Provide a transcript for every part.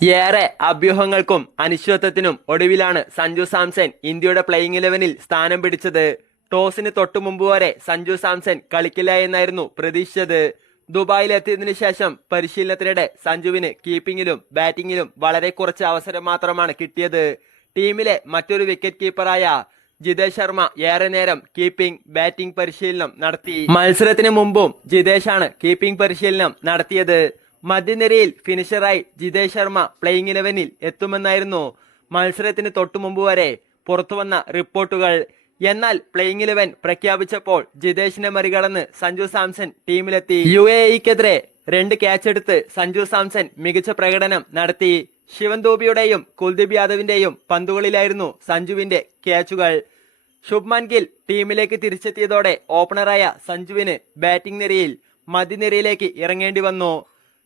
ഏറെ അഭ്യൂഹങ്ങൾക്കും അനിശ്ചിതത്വത്തിനും ഒടുവിലാണ് സഞ്ജു സാംസൺ ഇന്ത്യയുടെ പ്ലേയിങ് ഇലവനിൽ സ്ഥാനം പിടിച്ചത്. ടോസിന് തൊട്ടു മുമ്പ് വരെ സഞ്ജു സാംസൺ കളിക്കില്ല എന്നായിരുന്നു പ്രതീക്ഷിച്ചത്. ദുബായിലെത്തിയതിനു ശേഷം പരിശീലനത്തിനിടെ സഞ്ജുവിന് കീപ്പിംഗിലും ബാറ്റിംഗിലും വളരെ കുറച്ച് അവസരം മാത്രമാണ് കിട്ടിയത്. ടീമിലെ മറ്റൊരു വിക്കറ്റ് കീപ്പറായ ജിതേഷ് ശർമ്മ ഏറെ നേരം കീപ്പിംഗ് ബാറ്റിംഗ് പരിശീലനം നടത്തി. മത്സരത്തിന് മുമ്പും ജിതേഷാണ് കീപ്പിംഗ് പരിശീലനം നടത്തിയത്. മധ്യനിരയിൽ ഫിനിഷറായി ജിതേഷ് ശർമ്മ പ്ലേയിങ് ഇലവനിൽ എത്തുമെന്നായിരുന്നു. മത്സരത്തിന് തൊട്ടു മുമ്പ് വരെ പുറത്തുവന്ന റിപ്പോർട്ടുകൾ. എന്നാൽ പ്ലേയിങ് ഇലവൻ പ്രഖ്യാപിച്ചപ്പോൾ ജിതേഷിനെ മറികടന്ന് സഞ്ജു സാംസൺ ടീമിലെത്തി. യു എ ഇക്കെതിരെ രണ്ട് ക്യാച്ച് എടുത്ത് സഞ്ജു സാംസൺ മികച്ച പ്രകടനം നടത്തി. ശിവൻ ദൂബിയുടെയും കുൽദീപ് യാദവിന്റെയും പന്തുകളിലായിരുന്നു സഞ്ജുവിന്റെ ക്യാച്ചുകൾ ശുഭ്മാൻ ഗിൽ ടീമിലേക്ക് തിരിച്ചെത്തിയതോടെ ഓപ്പണറായ സഞ്ജുവിന് ബാറ്റിംഗ് നിരയിൽ മധ്യനിരയിലേക്ക് ഇറങ്ങേണ്ടി വന്നു.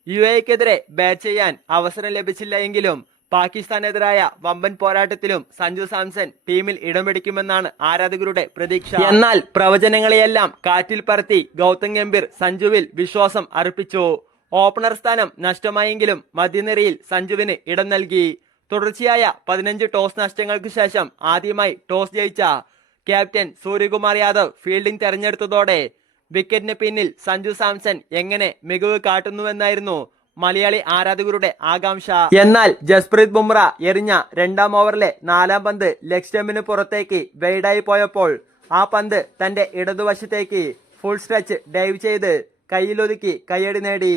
യു എക്കെതിരെ ബാറ്റ് ചെയ്യാൻ അവസരം ലഭിച്ചില്ല എങ്കിലും പാകിസ്ഥാനെതിരായ വമ്പൻ പോരാട്ടത്തിലും സഞ്ജു സാംസൺ ടീമിൽ ഇടം പിടിക്കുമെന്നാണ് ആരാധകരുടെ പ്രതീക്ഷ. എന്നാൽ പ്രവചനങ്ങളെയെല്ലാം കാറ്റിൽ പറത്തി ഗൗതം ഗംഭീർ സഞ്ജുവിൽ വിശ്വാസം അർപ്പിച്ചു. ഓപ്പണർ സ്ഥാനം നഷ്ടമായെങ്കിലും മധ്യനിരയിൽ സഞ്ജുവിന് ഇടം നൽകി. തുടർച്ചയായ പതിനഞ്ച് ടോസ് നഷ്ടങ്ങൾക്ക് ശേഷം ആദ്യമായി ടോസ് ജയിച്ച ക്യാപ്റ്റൻ സൂര്യകുമാർ യാദവ് ഫീൽഡിംഗ് തെരഞ്ഞെടുത്തതോടെ വിക്കറ്റിന് പിന്നിൽ സഞ്ജു സാംസൺ എങ്ങനെ മികവ് കാട്ടുന്നുവെന്നായിരുന്നു മലയാളി ആരാധകരുടെ ആകാംക്ഷ. എന്നാൽ ജസ്പ്രീത് ബുംറ എറിഞ്ഞ രണ്ടാം ഓവറിലെ നാലാം പന്ത് ലെഗ് പുറത്തേക്ക് വെയ്ഡായി പോയപ്പോൾ ആ പന്ത് തന്റെ ഇടതുവശത്തേക്ക് ഫുൾ സ്ട്രെച്ച് ഡൈവ് ചെയ്ത് കയ്യിലൊതുക്കി കയ്യടി നേടി.